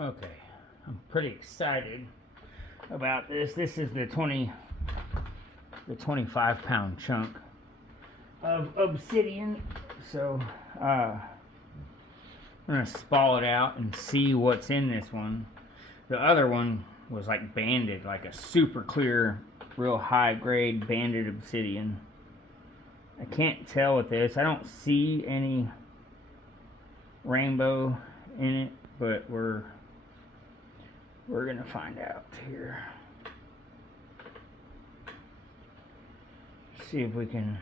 Okay, I'm pretty excited about this. This is the 25-pound chunk of obsidian. So I'm gonna spall it out and see what's in this one. The other one was like banded, like a super clear, real high grade banded obsidian. I can't tell with this. I don't see any rainbow in it, but we're gonna find out here. See if we can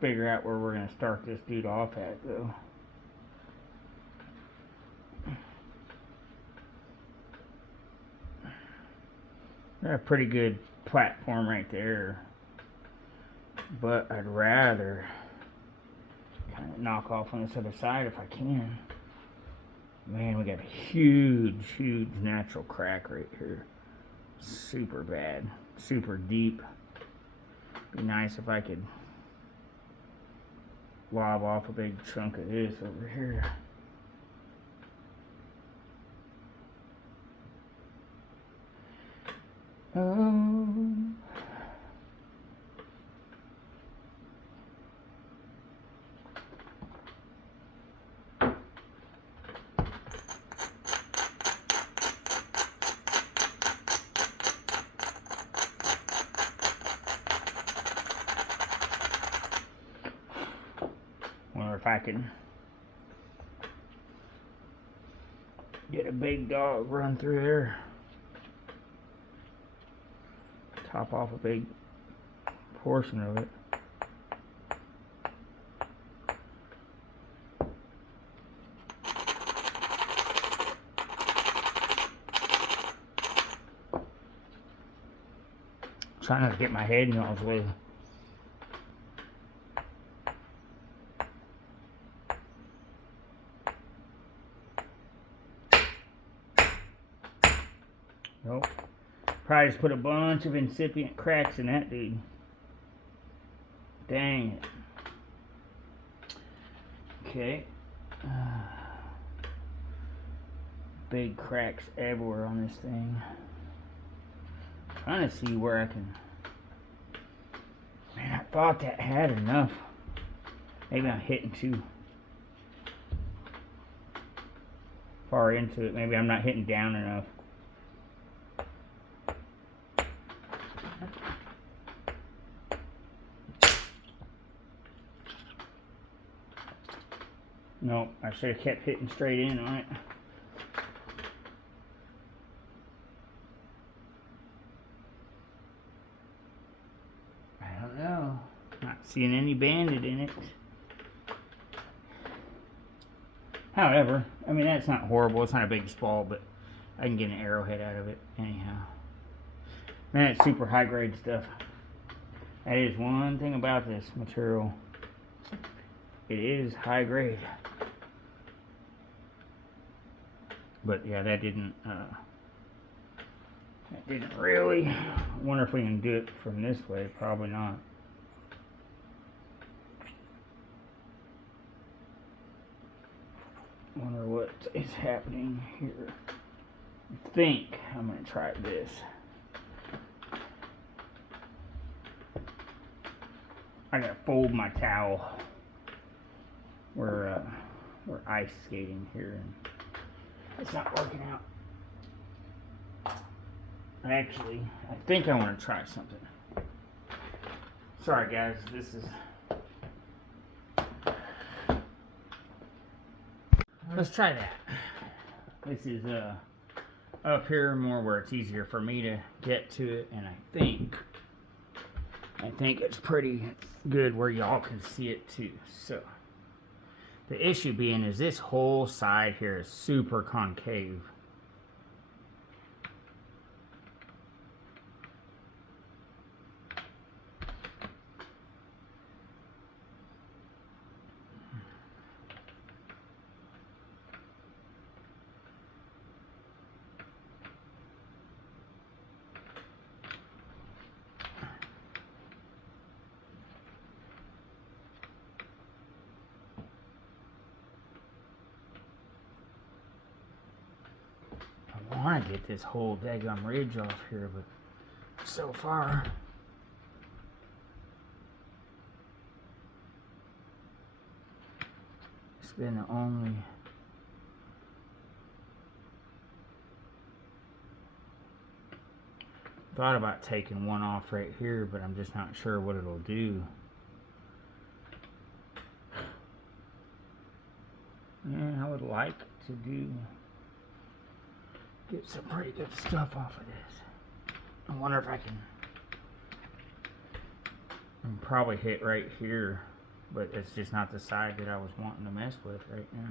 figure out where we're gonna start this dude off at, though. Got a pretty good platform right there, but I'd rather kind of knock off on this other side if I can. Man, we got a huge natural crack right here. Super bad, super deep. Be nice if I could lob off a big chunk of this over here. Wonder if I can get a big dog run through there. Top off a big portion of it. Trying not to get my head in y'all's way. Nope. Probably just put a bunch of incipient cracks in that dude. Dang it. Okay. Big cracks everywhere on this thing. Trying to see where I can. Man, I thought that had enough. Maybe I'm hitting too far into it. Maybe I'm not hitting down enough. Nope, I should have kept hitting straight in on it. I don't know. Not seeing any banded in it. However, I mean, that's not horrible. It's not a big spall, but I can get an arrowhead out of it anyhow. Man, it's super high grade stuff. That is one thing about this material. It is high grade. But yeah, that didn't really. I wonder if we can do it from this way. Probably not. Wonder what is happening here. I think I'm gonna try this. I gotta fold my towel. We're ice skating here, and it's not working out. Actually, I think I want to try something. Sorry guys, this is. Let's try that. This is up here more where it's easier for me to get to it, and I think it's pretty good where y'all can see it too. So the issue being is this whole side here is super concave. want to get this whole daggum ridge off here, but so far it's been the only thought about taking one off right here, but I'm just not sure what it'll do. Yeah, I would like to get some pretty good stuff off of this. I wonder if I can probably hit right here, but it's just not the side that I was wanting to mess with right now.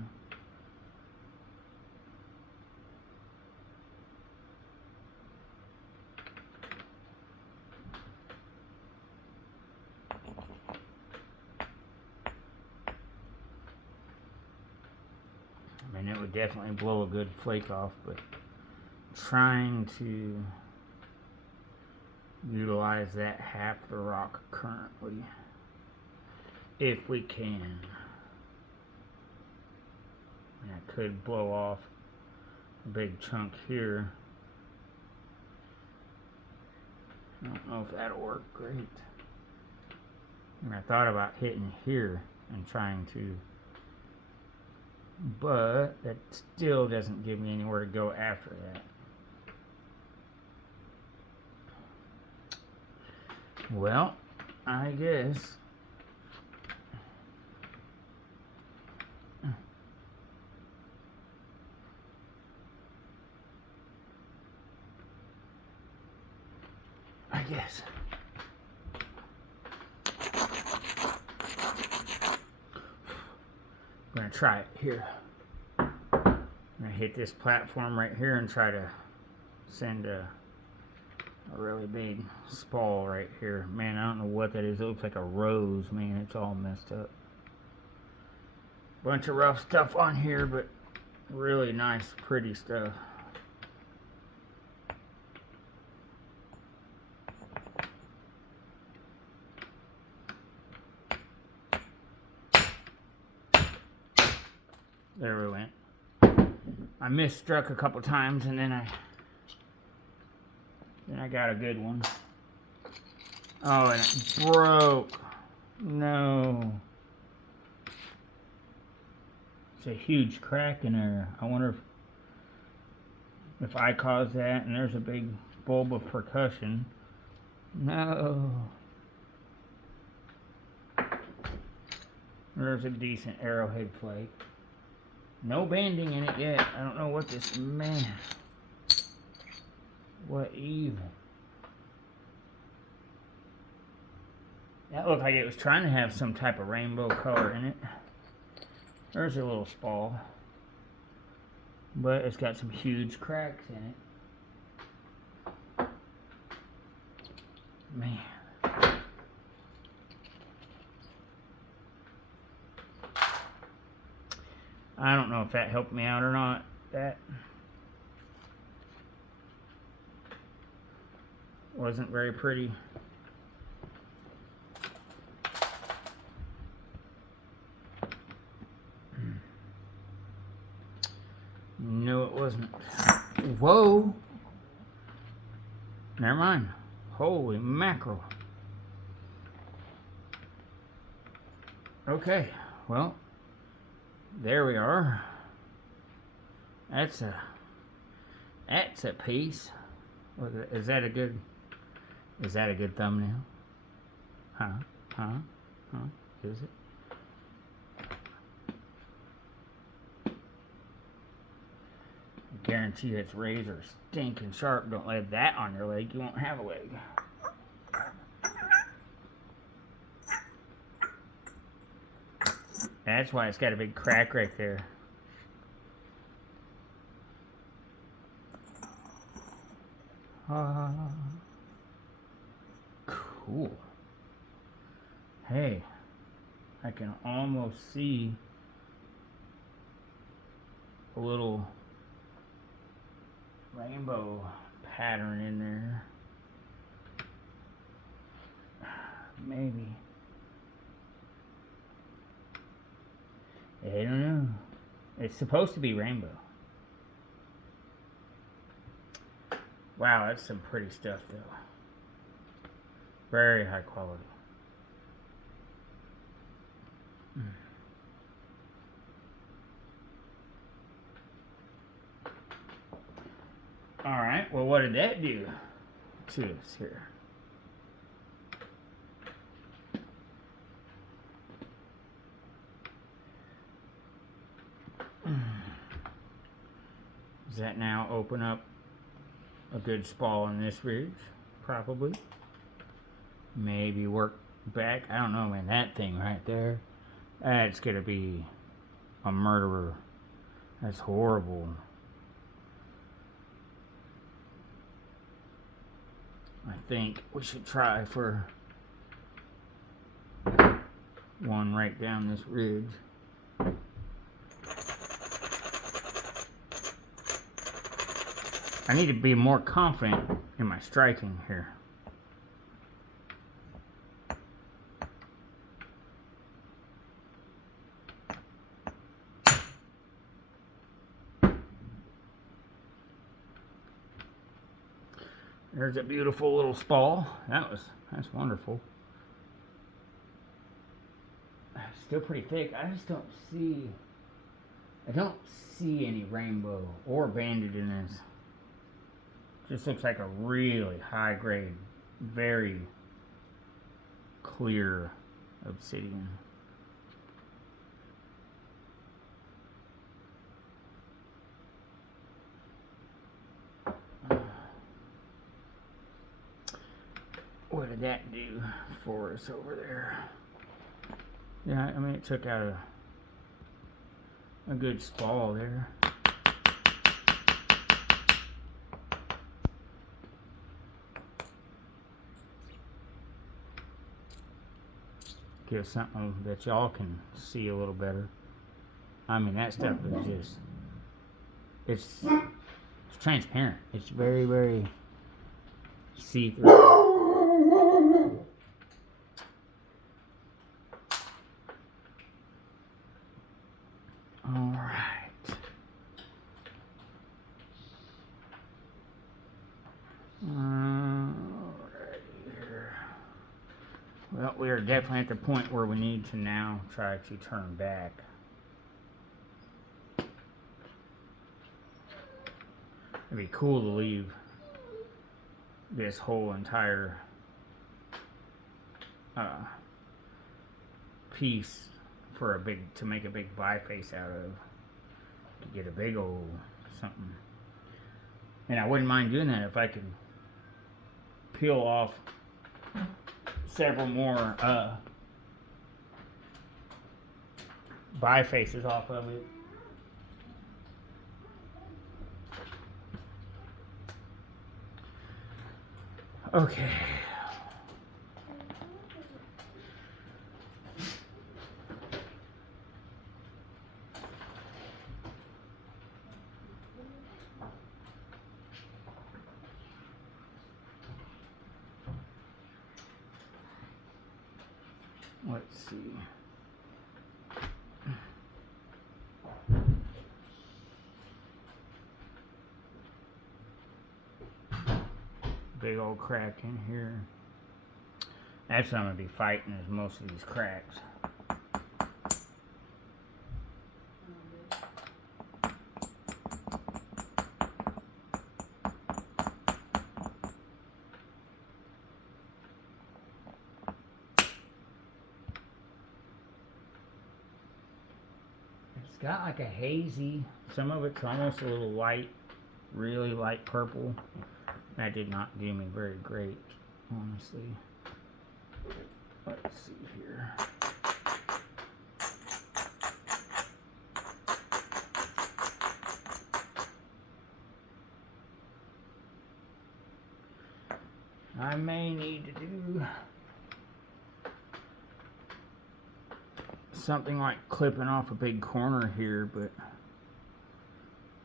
I mean, it would definitely blow a good flake off, but trying to utilize that half the rock currently, if we can. And I could blow off a big chunk here. I don't know if that'll work great. And I thought about hitting here and trying to, but that still doesn't give me anywhere to go after that. Well, I guess I'm gonna try it here. I'm gonna hit this platform right here and try to send a really big spall right here. Man, I don't know what that is. It looks like a rose, man. It's all messed up. Bunch of rough stuff on here, but really nice, pretty stuff. There we went. I misstruck a couple times, and then I got a good one. Oh, and it broke. No. It's a huge crack in there. I wonder if I caused that, and there's a big bulb of percussion. No. There's a decent arrowhead flake. No banding in it yet. I don't know what this, man. What even? That looked like it was trying to have some type of rainbow color in it. There's a little spall. But it's got some huge cracks in it. Man. I don't know if that helped me out or not. That wasn't very pretty. No, it wasn't. Whoa. Never mind. Holy mackerel. Okay, well, there we are. That's a piece. Is that a good thumbnail? Huh? Is it? I guarantee you it's razor stinking sharp. Don't let that on your leg. You won't have a leg. That's why it's got a big crack right there. Cool. Hey, I can almost see a little rainbow pattern in there. Maybe. I don't know. It's supposed to be rainbow. Wow, that's some pretty stuff though. Very high quality. Alright, well what did that do to us here? Does that now open up a good spall in this ridge? Probably. Maybe work back. I don't know, man. That thing right there, that's gonna be a murderer. That's horrible. I think we should try for one right down this ridge. I need to be more confident in my striking here. There's a beautiful little spall. That's wonderful. Still pretty thick. I just don't see any rainbow or banded in this. Just looks like a really high grade, very clear obsidian. What did that do for us over there? Yeah, I mean, it took out a good spall there. Give something that y'all can see a little better. I mean, that stuff is just, it's transparent. It's very, very see-through. Well, we are definitely at the point where we need to now try to turn back. It'd be cool to leave this whole entire piece for to make a big biface out of, to get a big old something. And I wouldn't mind doing that if I could peel off several more bifaces off of it. Okay. Let's see. Big old crack in here. That's what I'm going to be fighting, is most of these cracks. It's got like a hazy, some of it's almost a little light, really light purple. That did not do me very great, honestly. Let's see here. I may need to do something like clipping off a big corner here, but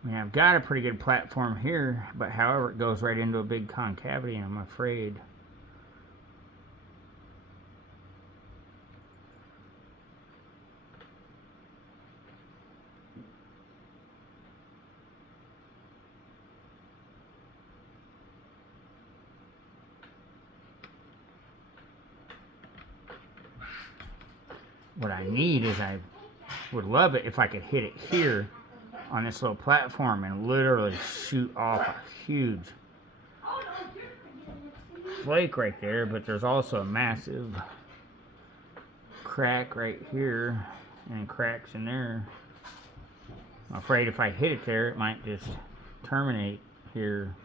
I mean, I've got a pretty good platform here, but however, it goes right into a big concavity, and I'm afraid what I need is I would love it if I could hit it here on this little platform and literally shoot off a huge flake right there, but there's also a massive crack right here and cracks in there. I'm afraid if I hit it there, it might just terminate here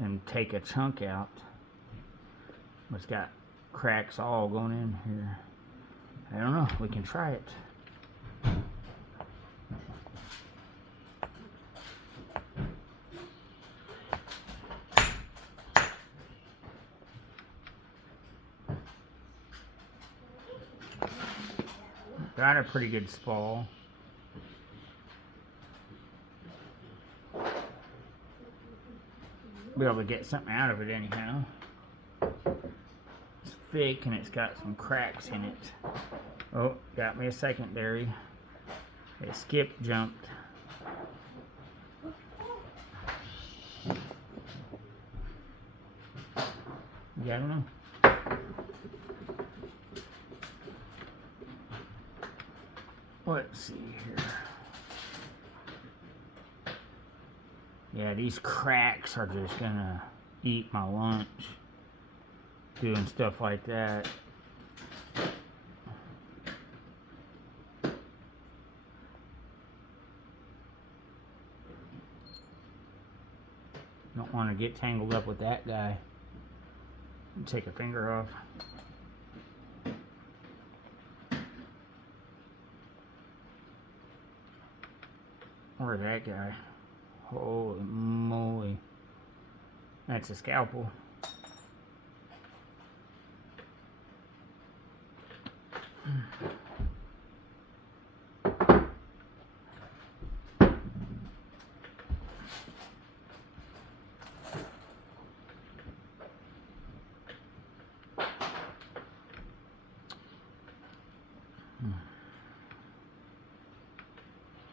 and take a chunk out. It's got cracks all going in here. I don't know. We can try it. Got a pretty good spall. Be able to get something out of it anyhow. It's thick and it's got some cracks in it. Oh, got me a secondary. It skip jumped. Yeah, I don't know. Let's see here. Yeah, these cracks are just gonna eat my lunch doing stuff like that. Don't want to get tangled up with that guy. Take a finger off. Or that guy. Holy moly. That's a scalpel.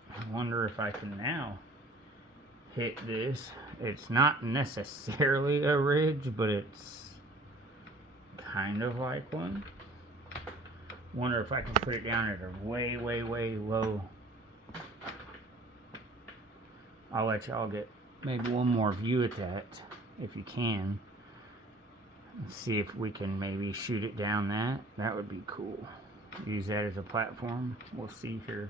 I wonder if I can now hit this. It's not necessarily a ridge, but it's kind of like one. Wonder if I can put it down at a way, way, way low. I'll let y'all get maybe one more view at that, if you can. Let's see if we can maybe shoot it down that. That would be cool. Use that as a platform. We'll see here.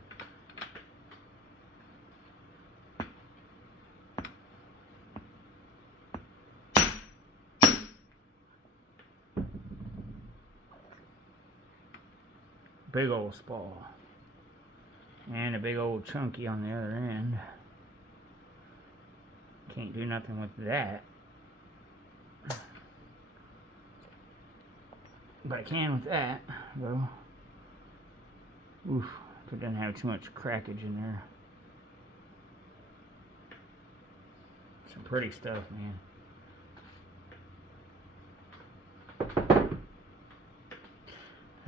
Big old spall. And a big old chunky on the other end. Can't do nothing with that. But I can with that, though. Oof, if it doesn't have too much crackage in there. Some pretty stuff, man.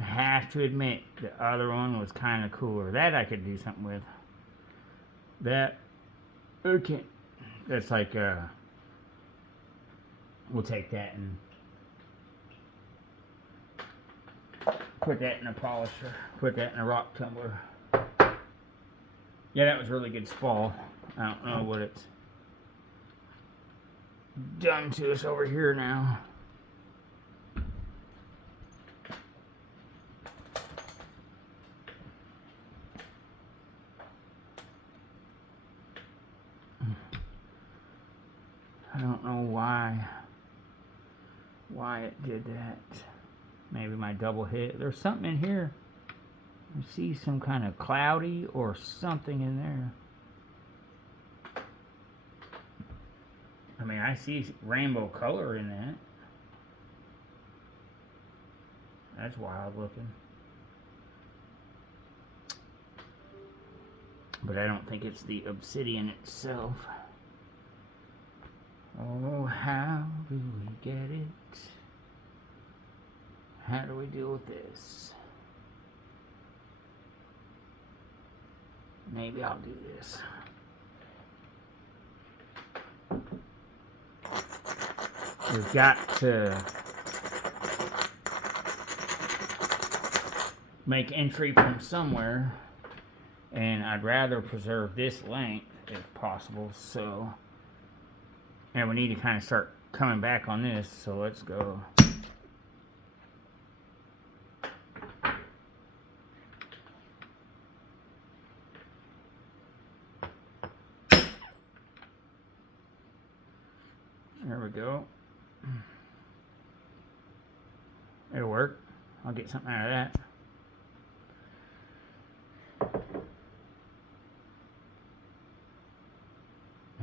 I have to admit, the other one was kind of cooler. That I could do something with. That, okay. That's like, we'll take that and put that in a polisher. Put that in a rock tumbler. Yeah, that was really good spall. I don't know what it's done to us over here now. I don't know why it did that. Maybe my double hit. There's something in here. I see some kind of cloudy or something in there. I mean, I see rainbow color in that. That's wild looking. But I don't think it's the obsidian itself. Oh, how do we get it? How do we deal with this? Maybe I'll do this. We've got to make entry from somewhere, and I'd rather preserve this length if possible. So, and we need to kind of start coming back on this, so let's go. There we go. It'll work. I'll get something out of that.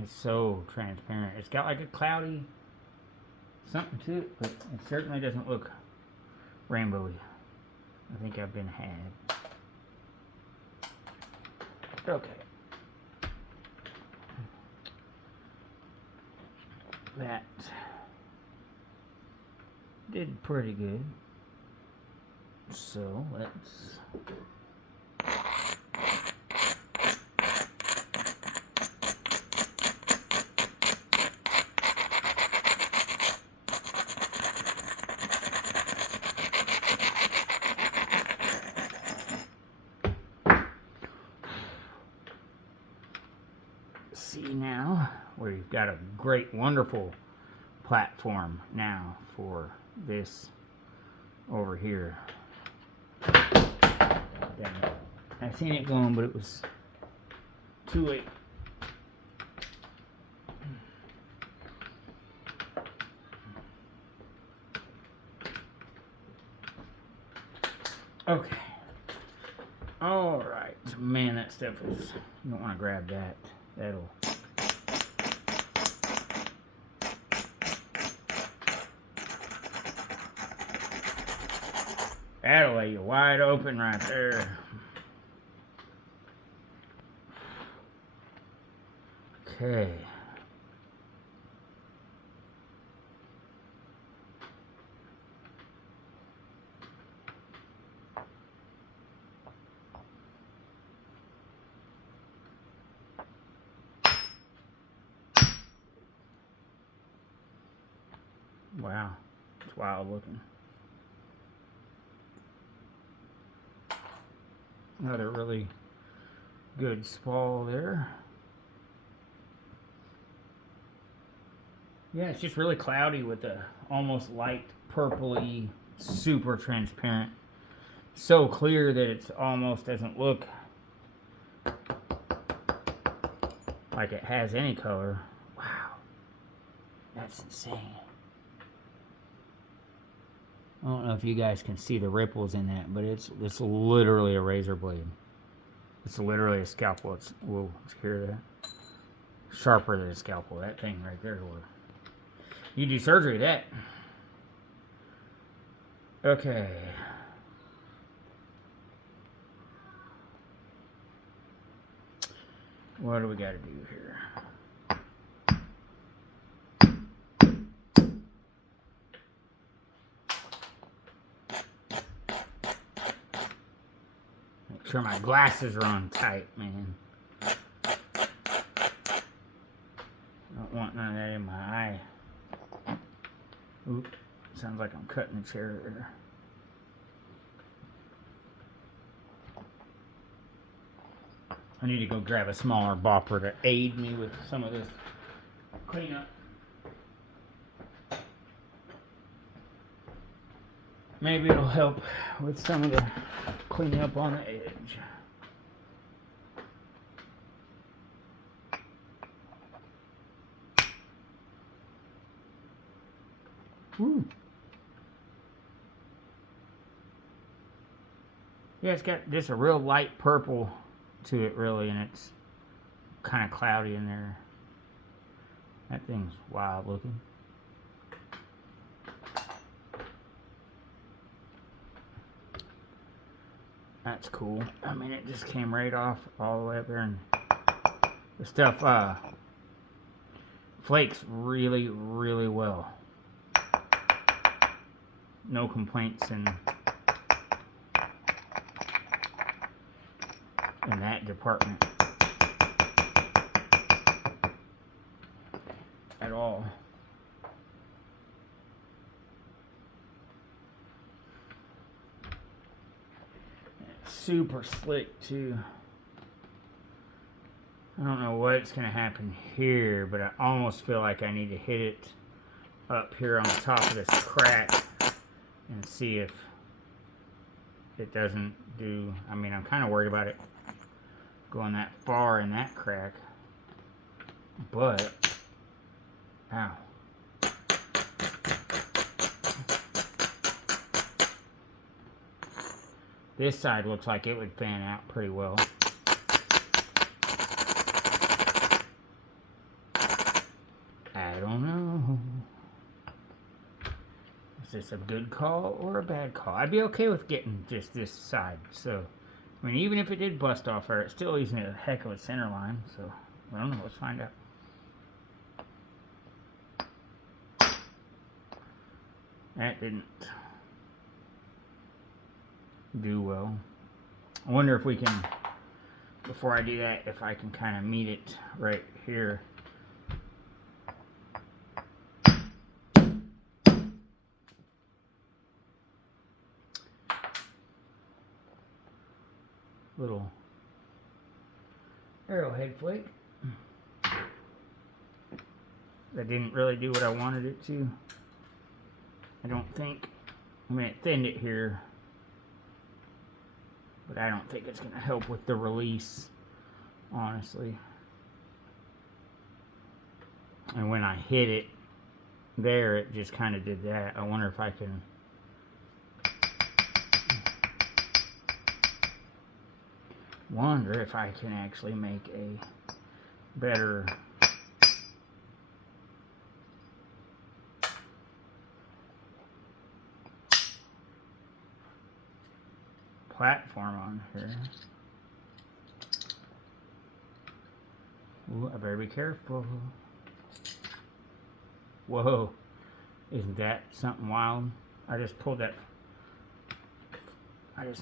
It's so transparent. It's got like a cloudy something to it, but it certainly doesn't look rainbowy. I think I've been had. Okay. That did pretty good. So let's see now we've got a great, wonderful platform now for this over here. Dang it. I seen it going, but it was too late. Okay. All right. Man, that stuff is, you don't want to grab that. That'll lay you wide open right there. Okay. Wow, it's wild looking. Another really good spall there. Yeah, it's just really cloudy with a almost light purpley, super transparent. So clear that it almost doesn't look like it has any color. Wow, that's insane. I don't know if you guys can see the ripples in that, but it's literally a razor blade. It's literally a scalpel. It's, whoa, did you hear that? Sharper than a scalpel. That thing right there. You do surgery with that. Okay. What do we got to do here? Make sure my glasses are on tight, man. Don't want none of that in my eye. Oop, sounds like I'm cutting the chair there. I need to go grab a smaller bopper to aid me with some of this cleanup. Maybe it'll help with some of the cleanup on the edge. Woo. Yeah, it's got just a real light purple to it, really, and it's kind of cloudy in there. That thing's wild looking. That's cool. I mean, it just came right off all the way up there, and the stuff flakes really, really well. No complaints in that department at all. super slick too. I don't know what's going to happen here, but I almost feel like I need to hit it up here on the top of this crack and see if it doesn't do. I mean, I'm kind of worried about it going that far in that crack, but ow. This side looks like it would fan out pretty well. I don't know. Is this a good call or a bad call? I'd be okay with getting just this side. So, I mean, even if it did bust off there, it still isn't a heck of a center line. So, I don't know. Let's find out. That didn't do well. I wonder if we can, before I do that, if I can kind of meet it right here. Little arrowhead flake. That didn't really do what I wanted it to. I don't think. I mean, it thinned it here, but I don't think it's going to help with the release, honestly. And when I hit it there, it just kind of did that. I wonder if I can actually make a better platform on here. Ooh, I better be careful. Whoa, isn't that something wild? I just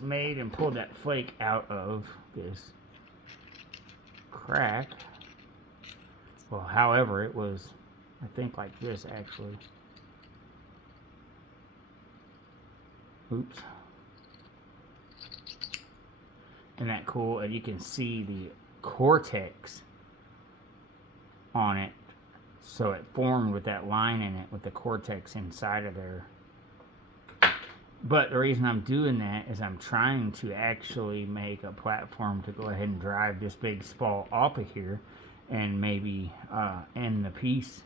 made and pulled that flake out of this crack. Well, however, it was, I think, like this actually. Oops. Isn't that cool? And you can see the cortex on it. So it formed with that line in it, with the cortex inside of there. But the reason I'm doing that is I'm trying to actually make a platform to go ahead and drive this big spall off of here and maybe end the piece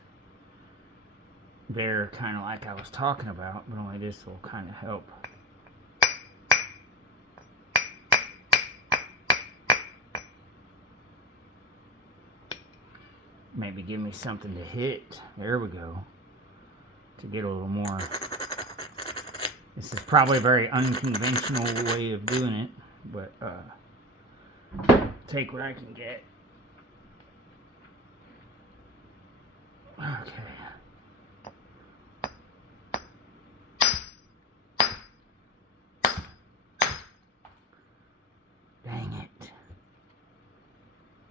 there, kind of like I was talking about, but only this will kind of help. Maybe give me something to hit. There we go. To get a little more. This is probably a very unconventional way of doing it, but take what I can get. Okay. Dang it.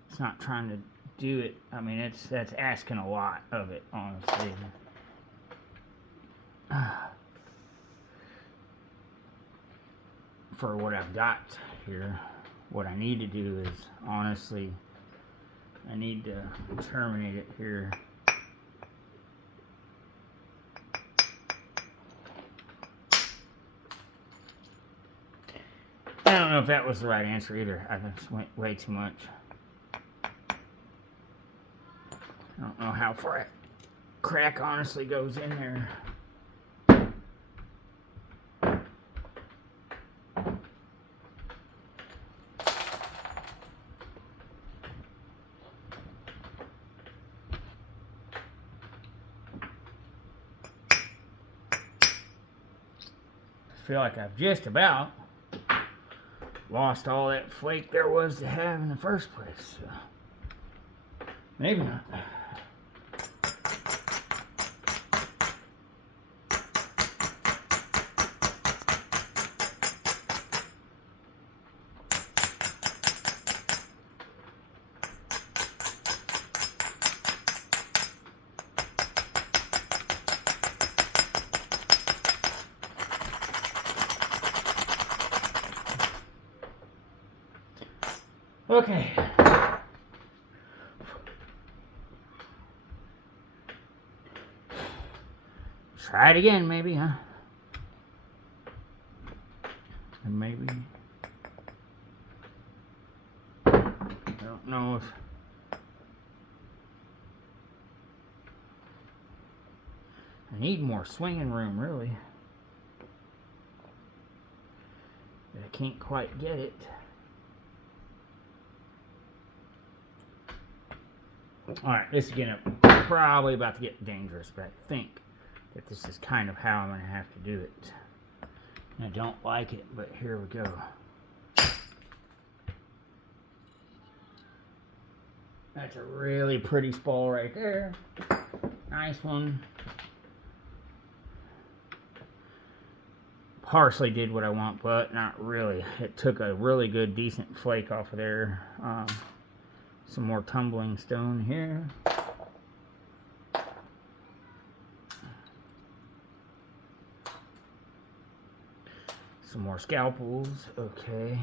It's not trying to do it. I mean, that's asking a lot of it, honestly. For what I've got here, what I need to do is, honestly, I need to terminate it here. I don't know if that was the right answer either. I just went way too much. I don't know how far that crack honestly goes in there. I feel like I've just about lost all that flake there was to have in the first place. So maybe not. Okay. Try it again, maybe, huh? And maybe. I don't know if. I need more swinging room, really. But I can't quite get it. Alright, this is probably about to get dangerous, but I think that this is kind of how I'm going to have to do it. I don't like it, but here we go. That's a really pretty spall right there. Nice one. Partially did what I want, but not really. It took a really good, decent flake off of there. Some more tumbling stone here. Some more scalpels. Okay.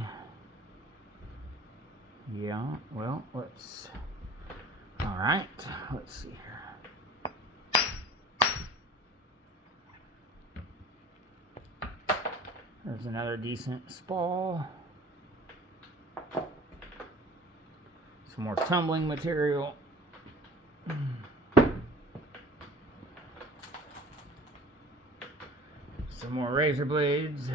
Yeah, well, let's... Alright, let's see here. There's another decent spall. Some more tumbling material. Some more razor blades.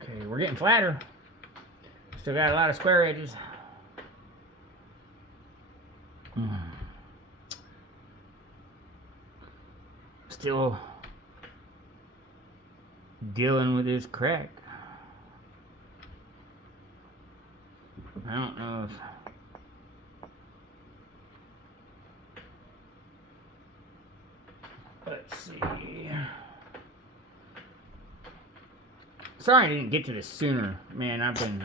Okay, we're getting flatter. Still got a lot of square edges. Still dealing with this crack. I don't know if... Let's see. Sorry I didn't get to this sooner. Man, I've been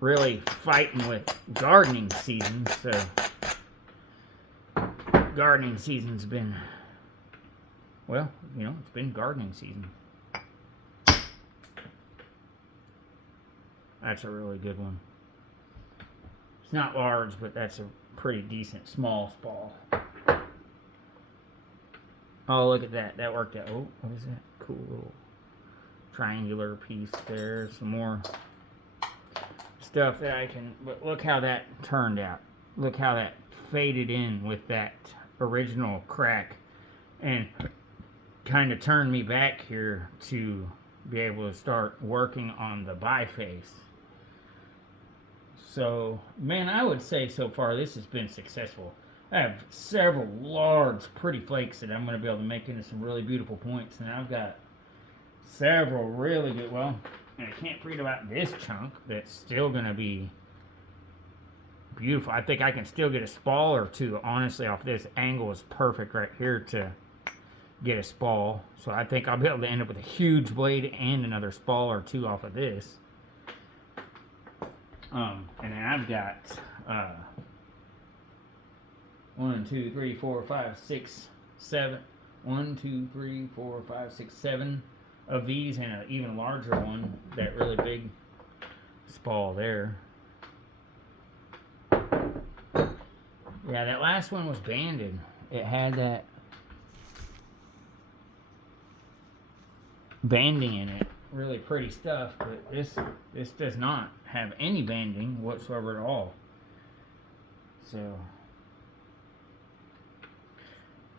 really fighting with gardening season, so... Gardening season's been... Well, you know, it's been gardening season. That's a really good one. It's not large, but that's a pretty decent small spall. Oh, look at that. That worked out. Oh, what is that? Cool little triangular piece there. Some more stuff that I can... But look how that turned out. Look how that faded in with that original crack. And kind of turned me back here to be able to start working on the biface. So, man, I would say so far this has been successful. I have several large, pretty flakes that I'm going to be able to make into some really beautiful points. And I've got several really good, well, and I can't forget about this chunk that's still going to be beautiful. I think I can still get a spall or two, honestly, off this. Angle is perfect right here to get a spall. So I think I'll be able to end up with a huge blade and another spall or two off of this. And then I've got 1, 2, 3, 4, 5, 6, 7. 1, 2, 3, 4, 5, 6, 7 of these, and an even larger one. That really big spall there. Yeah, that last one was banded. It had that banding in it. Really pretty stuff, but this does not have any banding whatsoever at all. So,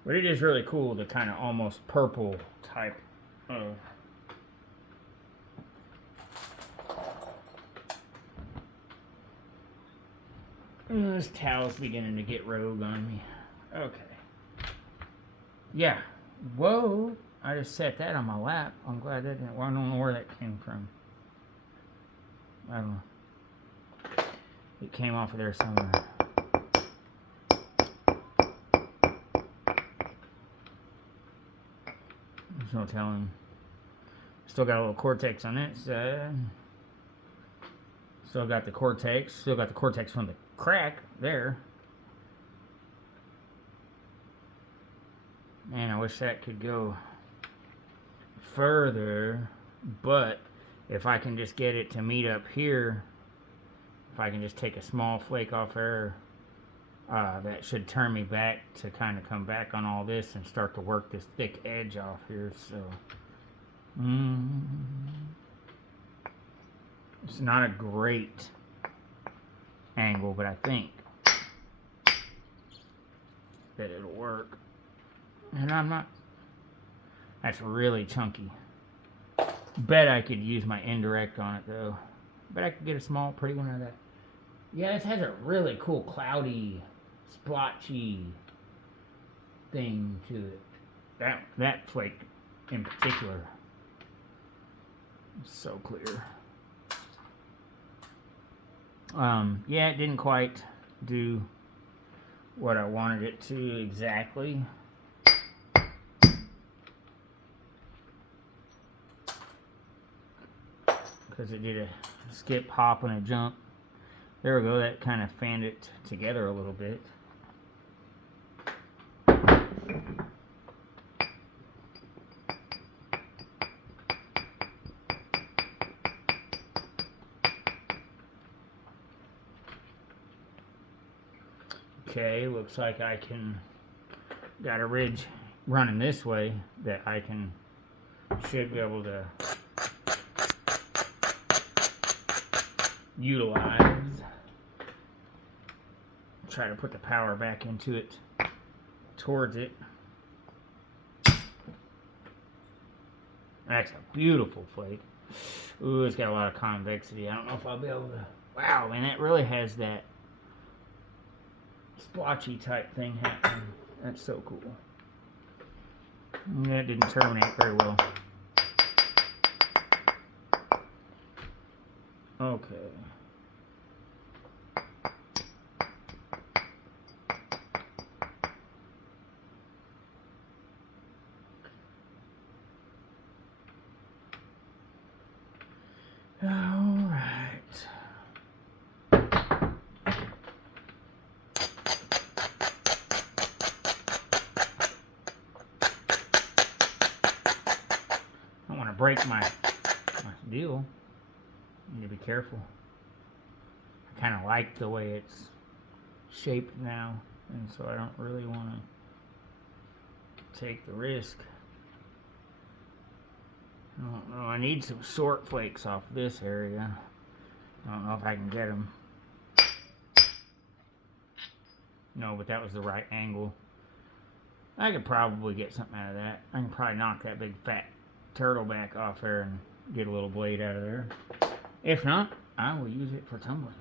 but it is really cool, the kind of almost purple type of this towel's beginning to get rogue on me. Okay. Yeah. Whoa. I just set that on my lap. I'm glad that didn't... Well, I don't know where that came from. I don't know. It came off of there somewhere. There's no telling. Still got a little cortex on it. Still got the cortex. Still got the cortex from the crack there. Man, I wish that could go further, but if I can just get it to meet up here, if I can just take a small flake off there, that should turn me back to kind of come back on all this and start to work this thick edge off here. So it's not a great angle, but I think that it'll work. And I'm not, that's really chunky. Bet I could use my indirect on it though. Bet I could get a small, pretty one out of that. Yeah, this has a really cool cloudy, splotchy thing to it. That flake in particular is so clear. Yeah, it didn't quite do what I wanted it to exactly. Because it did a skip, hop, and a jump. There we go, that kind of fanned it together a little bit. Okay, looks like I got a ridge running this way that I should be able to utilize. Try to put the power back into it, towards it. That's a beautiful flake. Ooh, it's got a lot of convexity. I don't know if I'll be able to. Wow, man, that really has that splotchy type thing happening. That's so cool. That didn't terminate very well. Okay. All right. I want to break my deal. I need to be careful. I kind of like the way it's shaped now, and so I don't really want to take the risk. I don't know. I need some short flakes off this area. I don't know if I can get them. No, but that was the right angle. I could probably get something out of that. I can probably knock that big fat turtle back off there and get a little blade out of there. If not, I will use it for tumbling.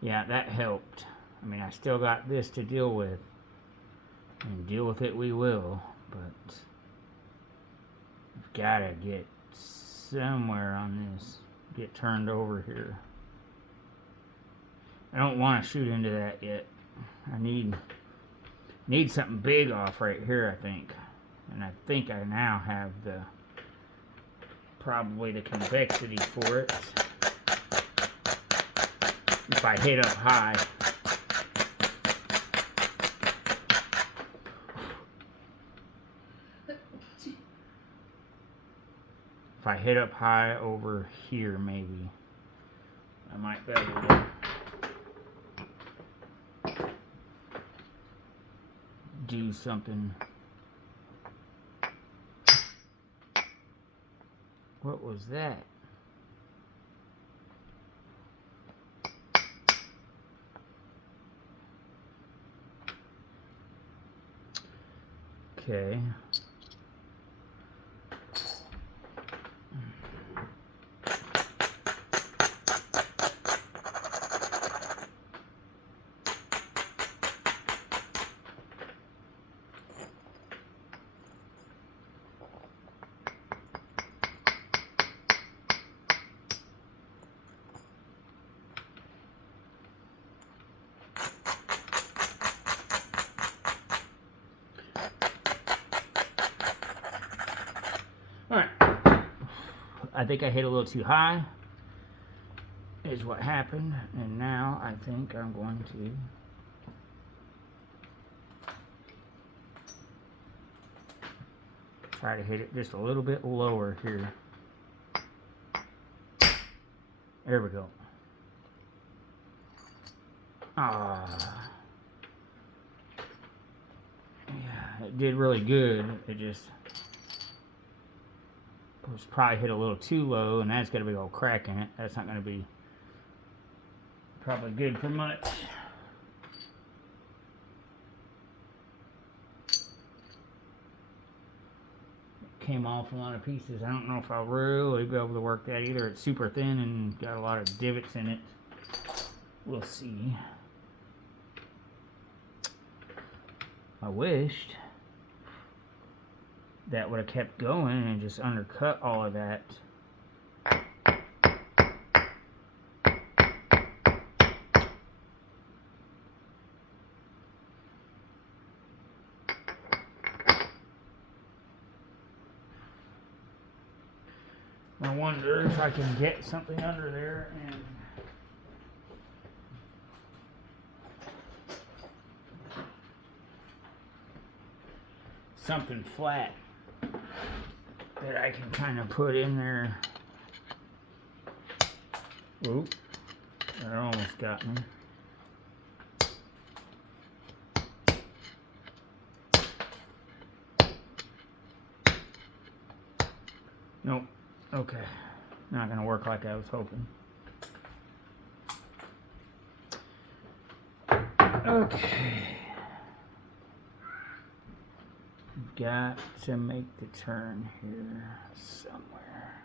Yeah, that helped. I mean, I still got this to deal with. And deal with it we will, but I've got to get somewhere on this. Get turned over here. I don't want to shoot into that yet. I need something big off right here, I think. And I think I now have probably the convexity for it. If I hit up high. If I hit up high over here, maybe I might be able to do something. What was that? Okay. Alright, I think I hit a little too high, is what happened, and now I think I'm going to Try to hit it just a little bit lower here. There we go. Ah. Yeah, it did really good. It just was probably hit a little too low, and that's got a big old crack in it. That's not going to be probably good for much. Came off a lot of pieces. I don't know if I'll really be able to work that either. It's super thin and got a lot of divots in it. We'll see. I wished that would have kept going and just undercut all of that. I wonder if I can get something under there and something flat that I can kind of put in there. Oop, that almost got me. Nope. Okay, not gonna work like I was hoping. Okay, got to make the turn here somewhere.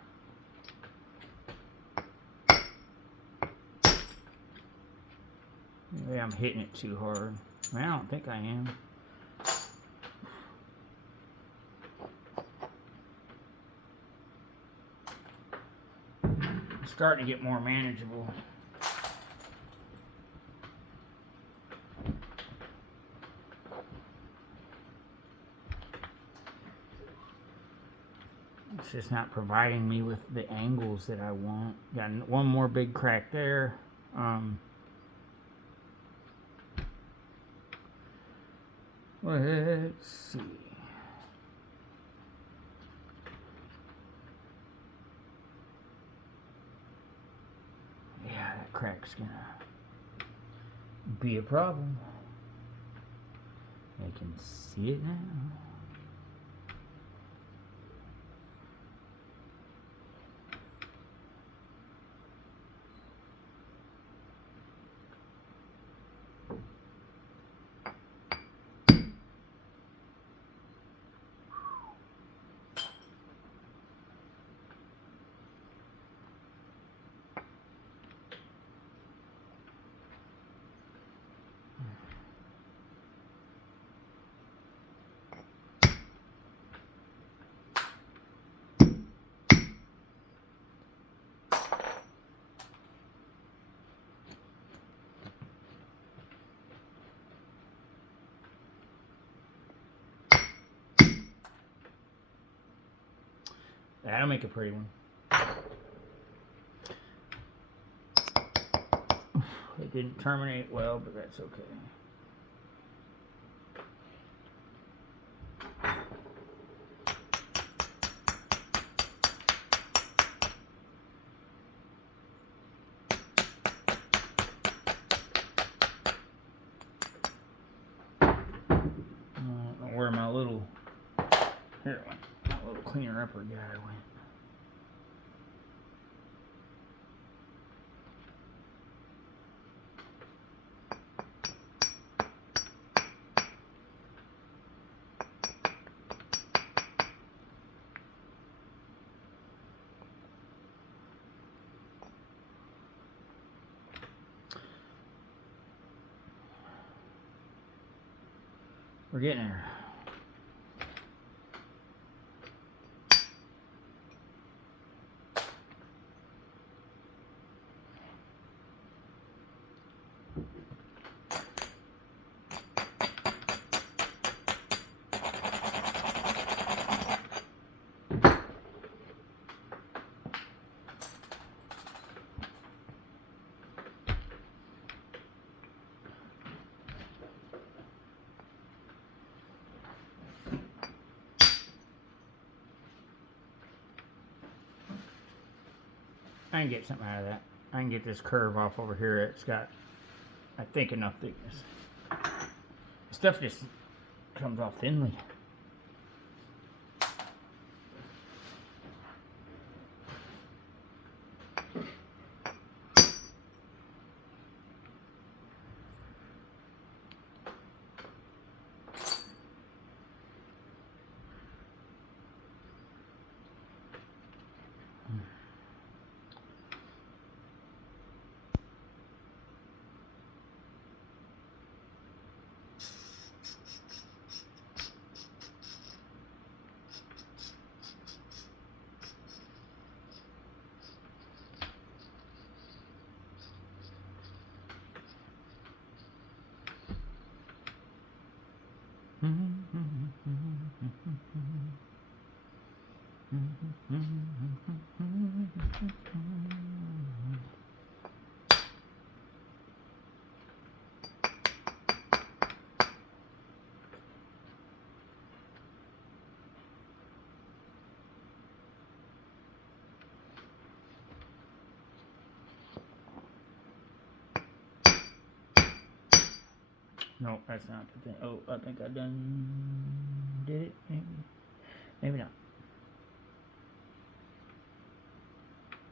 Maybe I'm hitting it too hard. I don't think I am. Starting to get more manageable. It's just not providing me with the angles that I want. Got one more big crack there. Let's see. Yeah, that crack's gonna be a problem. I can see it now. That'll make a pretty one. It didn't terminate well, but that's okay. Where my little cleaner upper guy went. We're getting there. I can get something out of that. I can get this curve off over here. It's got, I think, enough thickness. Stuff just comes off thinly. No, that's not the thing. Oh, I think I did it. Maybe not.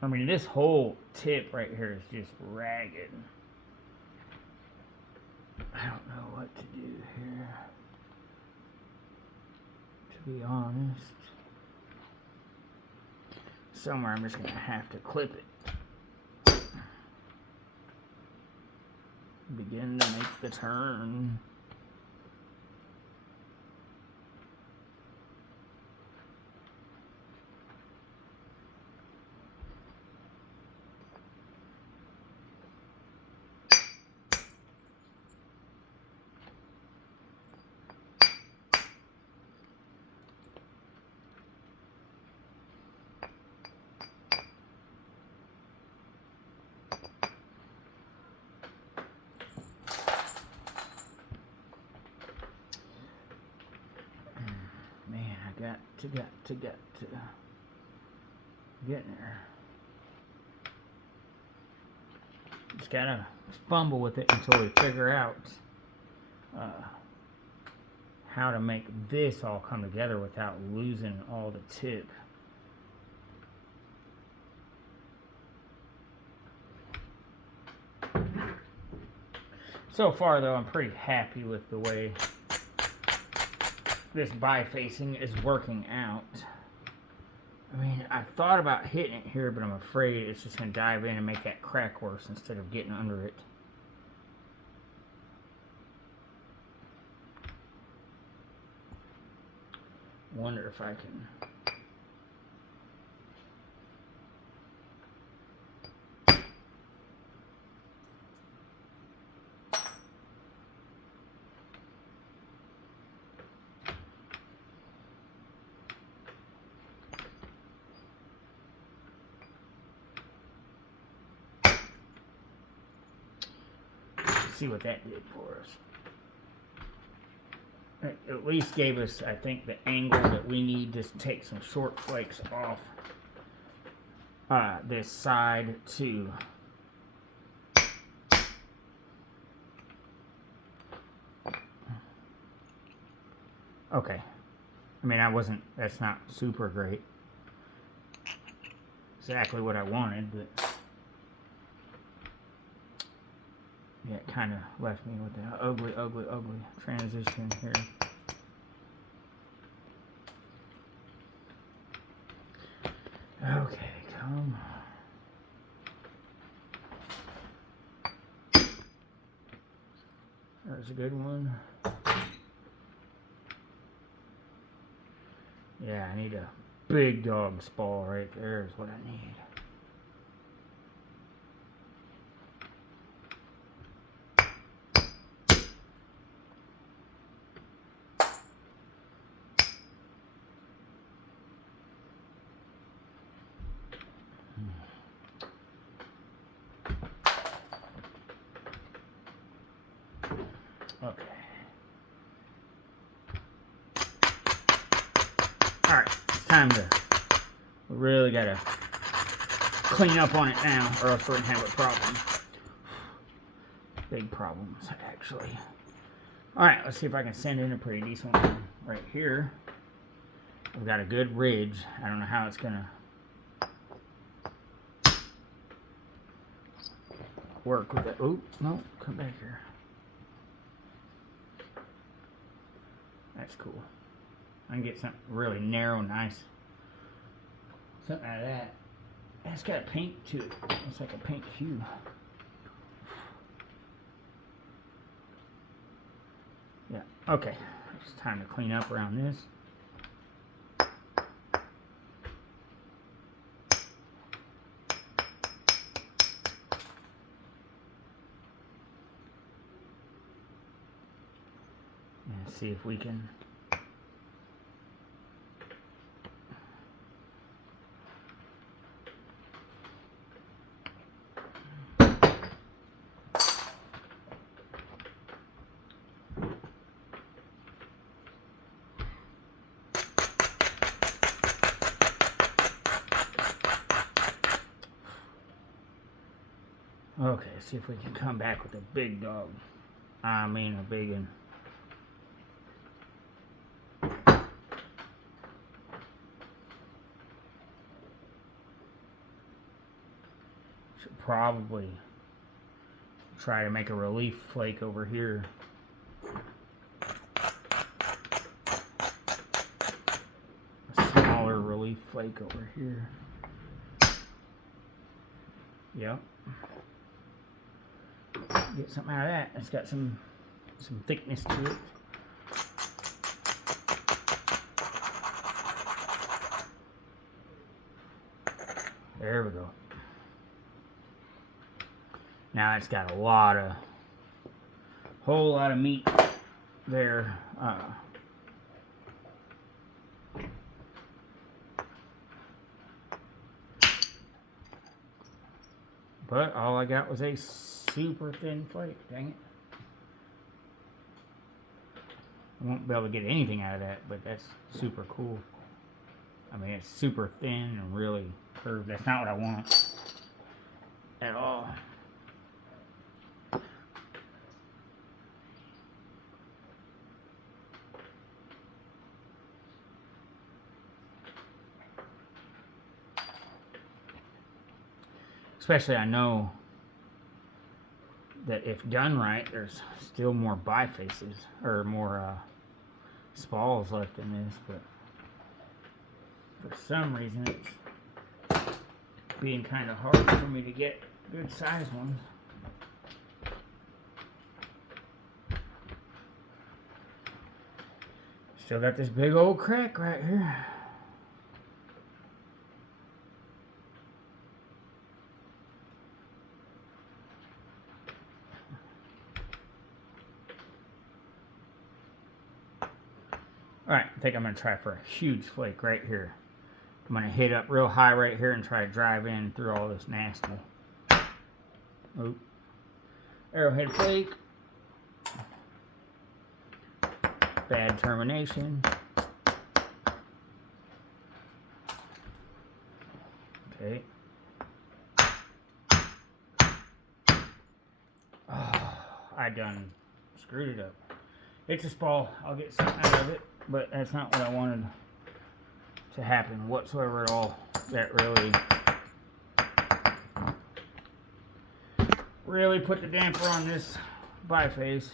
I mean, this whole tip right here is just ragged. I don't know what to do here, to be honest. Somewhere I'm just going to have to clip it. Begin to make the turn. Got to get there. Just gotta fumble with it until we figure out how to make this all come together without losing all the tip. So far though, I'm pretty happy with the way this bifacing is working out. I mean, I thought about hitting it here, but I'm afraid it's just going to dive in and make that crack worse instead of getting under it. Wonder if I can... see what that did for us. It at least gave us, I think, the angle that we need to take some short flakes off this side too. Okay. I mean, that's not super great. Exactly what I wanted, but yeah, it kind of left me with an ugly transition here. Okay, come on. There's a good one. Yeah, I need a big dog spall right there is what I need. Okay. Alright, it's time to, we really gotta clean up on it now, or else we're gonna have a problem. Big problems, actually. Alright, let's see if I can send in a pretty decent one right here. We've got a good ridge. I don't know how it's gonna work with it. Oh, no, come back here. That's cool. I can get something really narrow, nice. Something out of that. It's got a pink to it. It's like a pink hue. Yeah, okay. It's time to clean up around this. And see if we can okay, see if we can come back with a big dog. I mean a big one. Should probably try to make a relief flake over here. A smaller relief flake over here. Yep. Get something out of that. It's got some thickness to it. There we go. Now it's got a whole lot of meat there. But all I got was a super thin flake, dang it. I won't be able to get anything out of that, but that's super cool. I mean, it's super thin and really curved. That's not what I want at all. Especially, I know that if done right, there's still more bifaces, or more spalls left in this, but for some reason it's being kind of hard for me to get good size ones. Still got this big old crack right here. Alright, I think I'm going to try for a huge flake right here. I'm going to hit up real high right here and try to drive in through all this nasty. Oop. Arrowhead flake. Bad termination. Okay. Oh, I done screwed it up. It's a spall. I'll get something out of it, but that's not what I wanted to happen whatsoever at all. That really put the damper on this biface.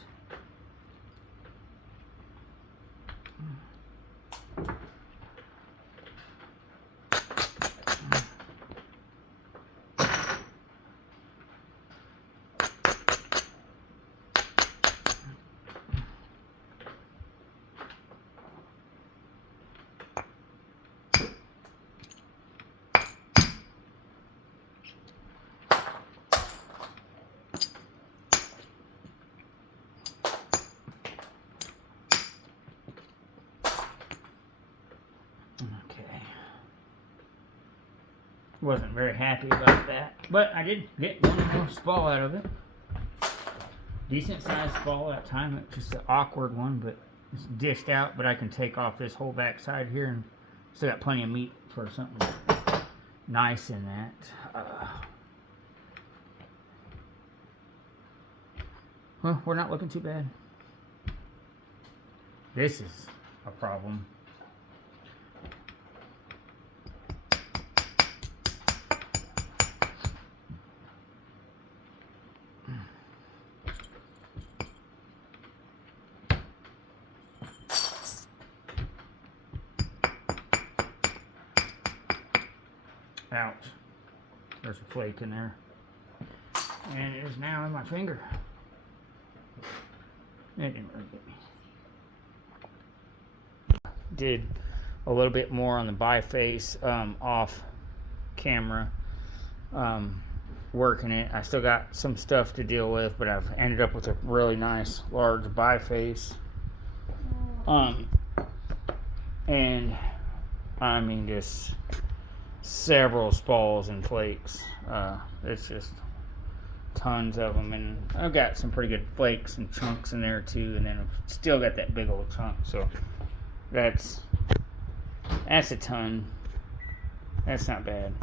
Wasn't very happy about that, but I did get one more spall out of it. Decent sized spall that time. It's just an awkward one, but it's dished out. But I can take off this whole back side here and still got plenty of meat for something nice in that. Well, we're not looking too bad. This is a problem. Ouch. There's a flake in there. And it is now in my finger. It didn't really get me. Did a little bit more on the biface off camera, working it. I still got some stuff to deal with, but I've ended up with a really nice large biface. And I mean just several spalls and flakes. It's just tons of them, and I've got some pretty good flakes and chunks in there too, and then I've still got that big old chunk, so that's a ton. That's not bad.